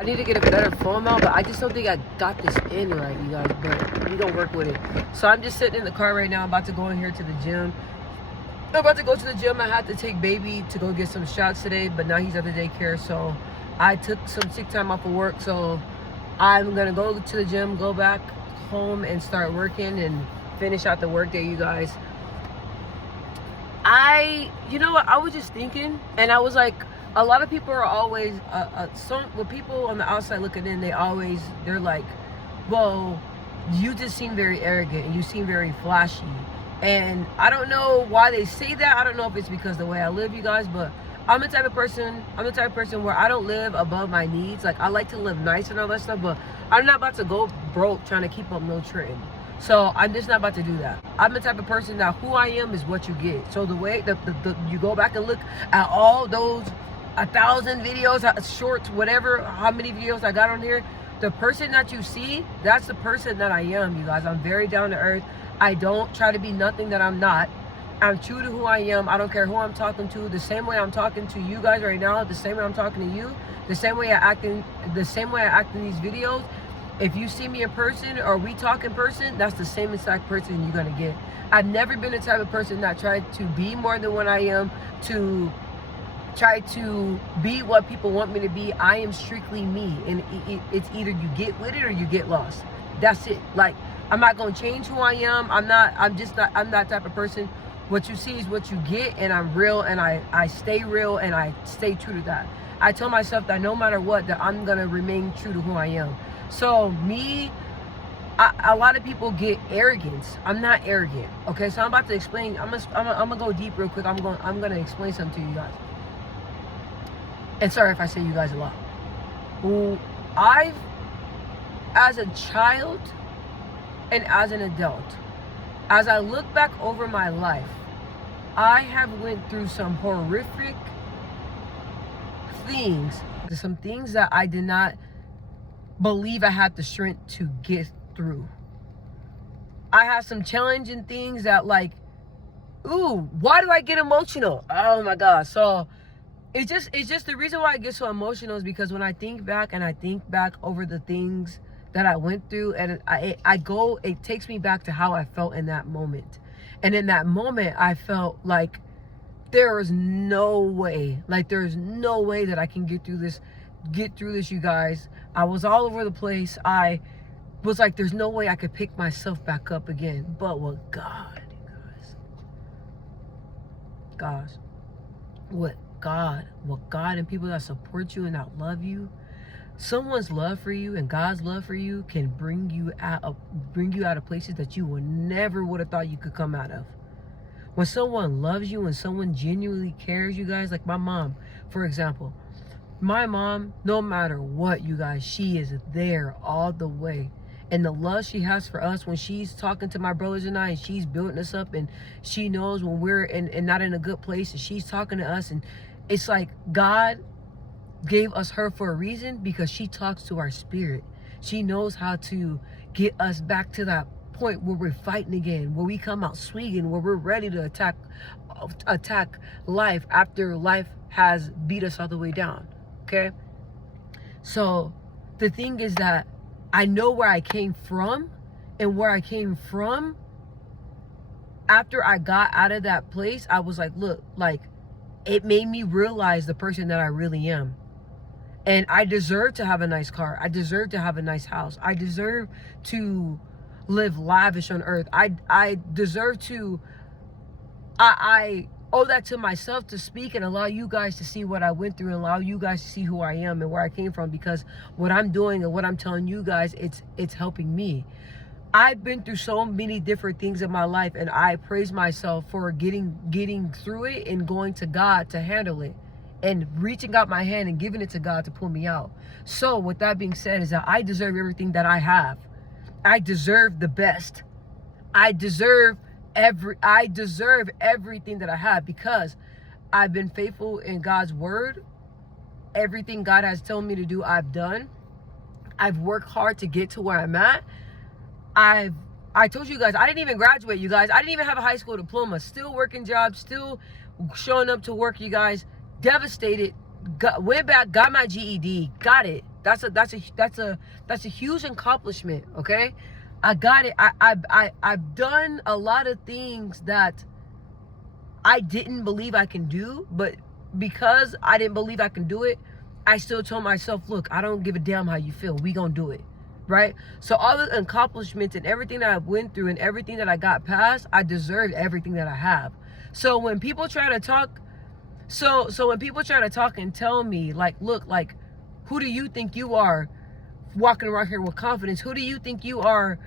I need to get a better phone mount, but I just don't think I got this in right, you guys. But we gonna work with it. So I'm just sitting in the car right now. I'm about to go in here to the gym. I'm about to go to the gym. I had to take baby to go get some shots today, but now he's at the daycare. So I took some sick time off of work. So I'm gonna go to the gym, go back home and start working and finish out the workday, you guys. You know what, I was just thinking, and I was like, a lot of people are always, when people on the outside looking in, they're like, well, you just seem very arrogant and you seem very flashy. And I don't know why they say that. I don't know if it's because the way I live, you guys, but I'm the type of person where I don't live above my needs. Like, I like to live nice and all that stuff, but I'm not about to go broke trying to keep up no trend. So I'm just not about to do that. I'm the type of person that who I am is what you get. So the way you go back and look at all those 1,000 videos, shorts, whatever, how many videos I got on here, the person that you see, that's the person that I am, you guys. I'm very down to earth. I don't try to be nothing that I'm not. I'm true to who I am. I don't care who I'm talking to. The same way I'm talking to you guys right now, the same way I'm talking to you, the same way I act in these videos. If you see me in person or we talk in person, that's the same exact person you're gonna get. I've never been the type of person that tried to be more than what I am, to try to be what people want me to be. I am strictly me, and it's either you get with it or you get lost. That's it. Like, I'm not gonna change who I am. I'm that type of person. What you see is what you get, and I'm real, and I stay real, and I stay true to that. I tell myself that no matter what, that I'm gonna remain true to who I am. So me, a lot of people get arrogance. I'm not arrogant. Okay, so I'm about to explain. I'm gonna go deep real quick. I'm gonna explain something to you guys. And sorry if I say you guys a lot. As a child and as an adult, as I look back over my life, I have went through some horrific things, some things that I did not believe I had the strength to get through. I have some challenging things that, like, ooh, why do I get emotional? Oh my God. So it's just the reason why I get so emotional is because when I think back over the things that I went through, and it takes me back to how I felt in that moment. And in that moment, I felt like there's no way that I can get through this, you guys. I was all over the place. I was like, there's no way I could pick myself back up again. But with God, you guys, with God and people that support you and that love you, someone's love for you and God's love for you can bring you out of places that you never would have thought you could come out of. When someone loves you and someone genuinely cares, you guys, like my mom, for example. My mom, no matter what, you guys, she is there all the way. And the love she has for us when she's talking to my brothers and I, and she's building us up, and she knows when we're not in a good place, and she's talking to us, and it's like God gave us her for a reason, because she talks to our spirit. She knows how to get us back to that point where we're fighting again, where we come out swinging, where we're ready to attack life after life has beat us all the way down. Okay, so the thing is that I know where I came from, and where I came from after I got out of that place, I was like, look, like, it made me realize the person that I really am. And I deserve to have a nice car. I deserve to have a nice house. I deserve to live lavish on earth. I deserve to, I owe that to myself to speak and allow you guys to see what I went through, and allow you guys to see who I am and where I came from, because what I'm doing and what I'm telling you guys, it's helping me. I've been through so many different things in my life, and I praise myself for getting through it and going to God to handle it, and reaching out my hand and giving it to God to pull me out. So with that being said, is that I deserve everything that I have. I deserve the best. I deserve everything that I have, because I've been faithful in God's word. Everything God has told me to do, I've done. I've worked hard to get to where I'm at. I told you guys, I didn't even graduate, you guys. I didn't even have a high school diploma. Still working jobs, still showing up to work, you guys. Devastated. Went back, got my GED, got it. That's a huge accomplishment. Okay, I got it. I've done a lot of things that I didn't believe I can do, but because I didn't believe I can do it, I still told myself, look, I don't give a damn how you feel. We gonna do it, right? So all the accomplishments and everything that I went through and everything that I got past, I deserve everything that I have. So when people try to talk, so when people try to talk and tell me, like, look, like, who do you think you are walking around here with confidence? Who do you think you are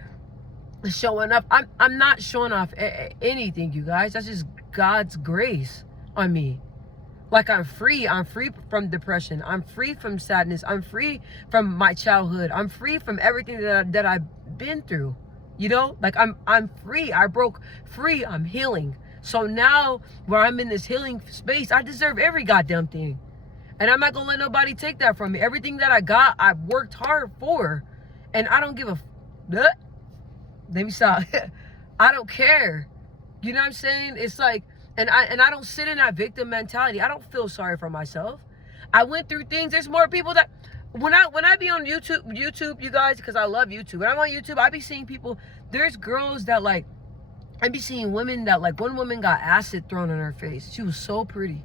showing up? I'm not showing off anything, you guys. That's just God's grace on me. Like, I'm free from depression, I'm free from sadness, I'm free from my childhood, I'm free from everything that I've been through, you know. Like, I'm free, I broke free, I'm healing. So now where I'm in this healing space, I deserve every goddamn thing, and I'm not gonna let nobody take that from me. Everything that I got, I've worked hard for, and I don't give a let me stop. I don't care, you know what I'm saying? It's like, and I don't sit in that victim mentality. I don't feel sorry for myself. I went through things. There's more people that when I be on YouTube, you guys, because I love YouTube. When I'm on YouTube, I be seeing people. There's girls that, like, I be seeing women that, like, one woman got acid thrown in her face. She was so pretty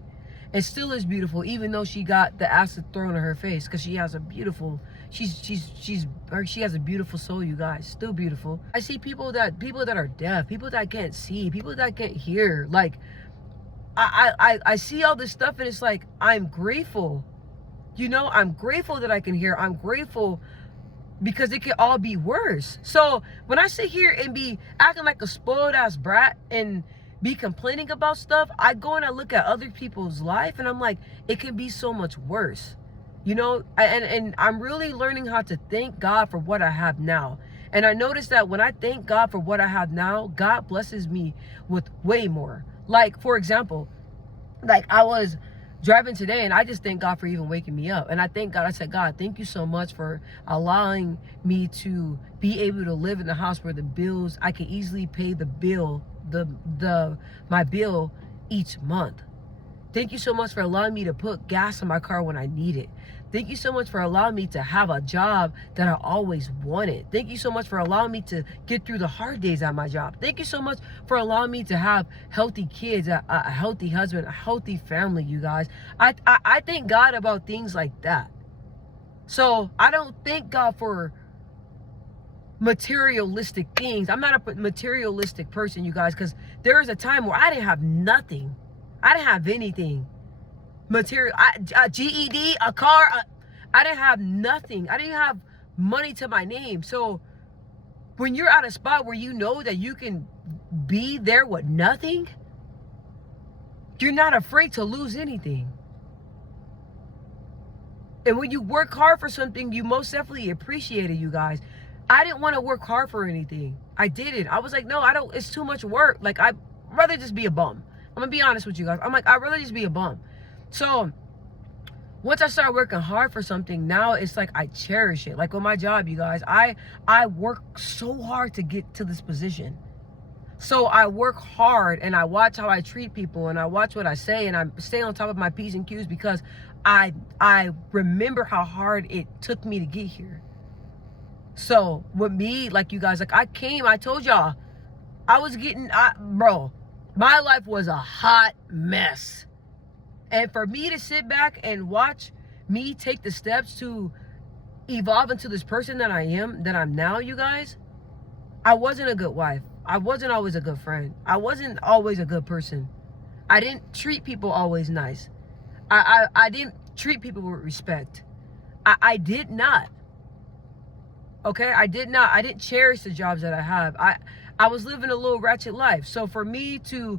and still is beautiful, even though she got the acid thrown in her face, because she has a beautiful, she has a beautiful soul, you guys. Still beautiful. I see people that are deaf, people that can't see, people that can't hear. Like, I see all this stuff, and it's like, I'm grateful. You know, I'm grateful that I can hear. I'm grateful because it could all be worse. So when I sit here and be acting like a spoiled ass brat and be complaining about stuff, I go and I look at other people's life, and I'm like, it can be so much worse. You know, and I'm really learning how to thank God for what I have now. And I noticed that when I thank God for what I have now, God blesses me with way more. Like, for example, like, I was driving today, and I just thank God for even waking me up. And I thank God. I said, God, thank you so much for allowing me to be able to live in the house where the bills, I can easily pay the bill, my bill each month. Thank you so much for allowing me to put gas in my car when I need it. Thank you so much for allowing me to have a job that I always wanted. Thank you so much for allowing me to get through the hard days at my job. Thank you so much for allowing me to have healthy kids, a healthy husband, a healthy family, you guys. I thank God about things like that. So I don't thank God for materialistic things. I'm not a materialistic person, you guys, because there was a time where I didn't have nothing. I didn't have anything material. A GED, a car. I didn't have nothing. I didn't have money to my name. So when you're at a spot where you know that you can be there with nothing, you're not afraid to lose anything. And when you work hard for something, you most definitely appreciate it, you guys. I didn't want to work hard for anything. I didn't. I was like, no, I don't. It's too much work. Like, I'd rather just be a bum. I'm going to be honest with you guys. I'm like, I'd rather just be a bum. So once I started working hard for something, now it's like I cherish it. Like with my job, you guys, I work so hard to get to this position. So I work hard, and I watch how I treat people, and I watch what I say, and I stay on top of my P's and Q's because I remember how hard it took me to get here. So with me, like, you guys, like, I told y'all, I was getting, bro, my life was a hot mess. And for me to sit back and watch me take the steps to evolve into this person that I'm now, you guys, I wasn't a good wife. I wasn't always a good friend. I wasn't always a good person. I didn't treat people always nice. I didn't treat people with respect. I did not. Okay? I did not. I didn't cherish the jobs that I have. I was living a little ratchet life. So for me to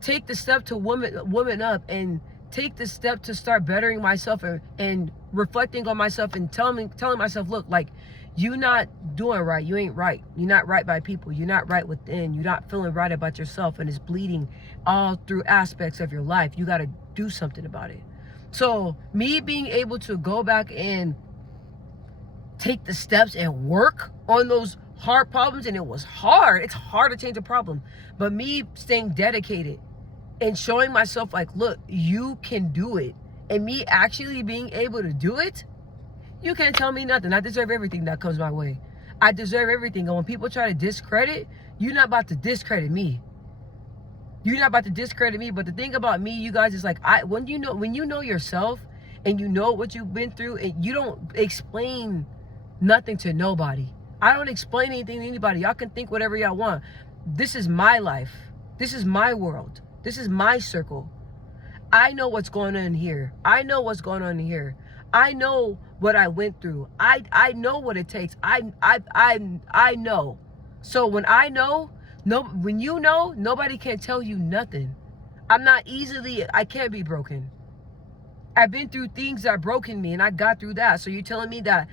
take the step to woman up and take the step to start bettering myself and reflecting on myself and telling myself, look, like, you not doing right. You ain't right. You're not right by people. You're not right within. You're not feeling right about yourself, and it's bleeding all through aspects of your life. You got to do something about it. So me being able to go back and take the steps and work on those hard problems, and it was hard. It's hard to change a problem. But me staying dedicated and showing myself, like, look, you can do it. And me actually being able to do it, You can't tell me nothing. I deserve everything that comes my way. I deserve everything. And when people try to discredit, you're not about to discredit me. You're not about to discredit me. But the thing about me, you guys, is like, when you know yourself and you know what you've been through, and you don't explain nothing to nobody. I don't explain anything to anybody. Y'all can think whatever y'all want. This is my life. This is my world. This is my circle. I know what's going on here. I know what's going on here. I know what I went through. I know what it takes. I know. So when I know, when you know, nobody can tell you nothing. I can't be broken. I've been through things that broken me, and I got through that. So you're telling me that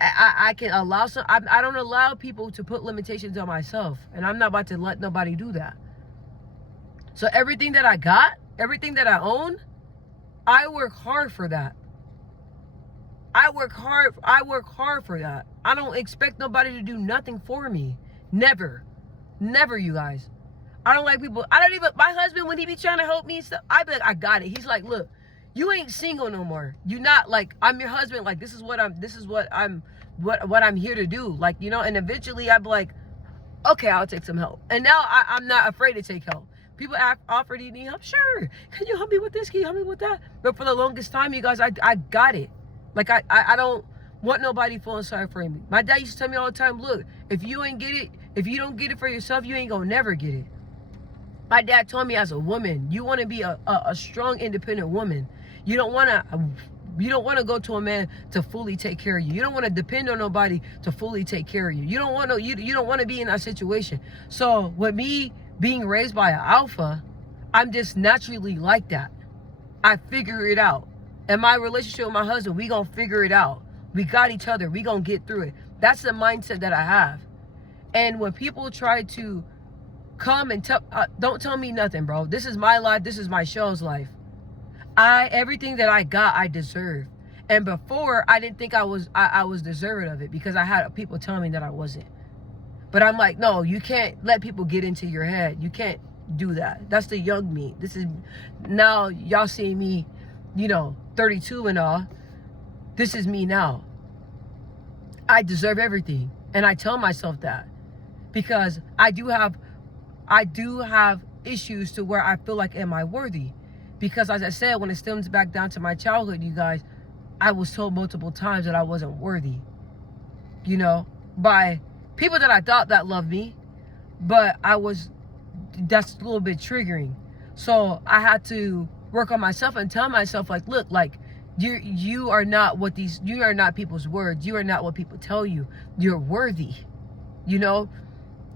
I can allow I don't allow people to put limitations on myself, and I'm not about to let nobody do that. So everything that I got, everything that I own, I work hard for that. I work hard for that. I don't expect nobody to do nothing for me. Never, you guys. I don't like people. My husband, when he be trying to help me and stuff, I be like, I got it. He's like, look, you ain't single no more. You not, like, I'm your husband. Like, this is what I'm here to do. Like, you know, and eventually I'd be like, okay, I'll take some help. And now I'm not afraid to take help. People offer to need help. Sure. Can you help me with this? Can you help me with that? But for the longest time, you guys, I got it. Like, I don't want nobody feeling sorry for me. My dad used to tell me all the time, look, if you don't get it for yourself, you ain't gonna never get it. My dad told me, as a woman, you want to be a strong, independent woman. You don't want to go to a man to fully take care of you. You don't want to depend on nobody to fully take care of you. You don't want to be in that situation. So with me being raised by an alpha, I'm just naturally like that. I figure it out. And my relationship with my husband, we gonna figure it out. We got each other. We gonna get through it. That's the mindset that I have. And when people try to come and don't tell me nothing, bro. This is my life. This is my show's life. Everything that I got, I deserve. And before, I didn't think I was deserving of it, because I had people telling me that I wasn't. But I'm like, no, you can't let people get into your head. You can't do that. That's the young me. This is, now y'all see me, 32 and all. This is me now. I deserve everything. And I tell myself that, because I do have issues to where I feel like, am I worthy? Because as I said, when it stems back down to my childhood, you guys, I was told multiple times that I wasn't worthy, by people that I thought that loved me, but that's a little bit triggering. So I had to work on myself and tell myself, like, look, like, you are not people's words. You are not what people tell you. You're worthy.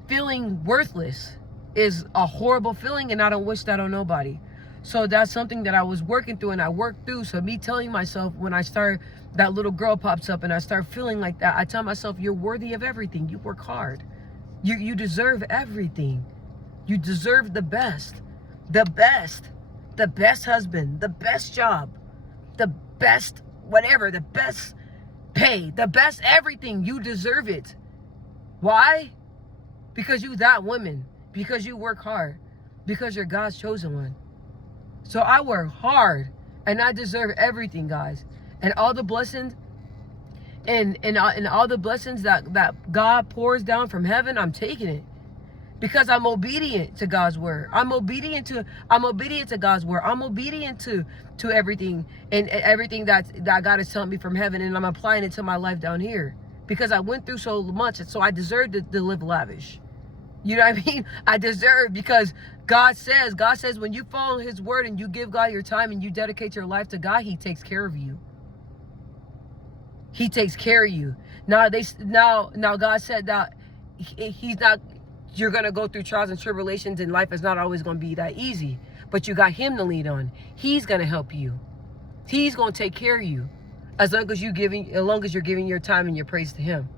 Feeling worthless is a horrible feeling, and I don't wish that on nobody. So that's something that I was working through, and I worked through. So me telling myself, when that little girl pops up and I start feeling like that, I tell myself, you're worthy of everything. You work hard. You deserve everything. You deserve the best. The best husband, the best job, the best whatever, the best pay, the best everything. You deserve it. Why? Because you that woman. Because you work hard. Because you're God's chosen one. So I work hard, and I deserve everything, guys. And all the blessings and all the blessings that God pours down from heaven, I'm taking it. Because I'm obedient to God's word. I'm obedient to God's word. I'm obedient to everything, and everything that God is telling me from heaven, and I'm applying it to my life down here. Because I went through so much, and so I deserve to live lavish. You know what I mean? I deserve, because God says when you follow his word and you give God your time and you dedicate your life to God, he takes care of you. He takes care of you. Now God said that you're going to go through trials and tribulations, and life is not always going to be that easy, but you got him to lean on. He's going to help you. He's going to take care of you as long as you're giving your time and your praise to him.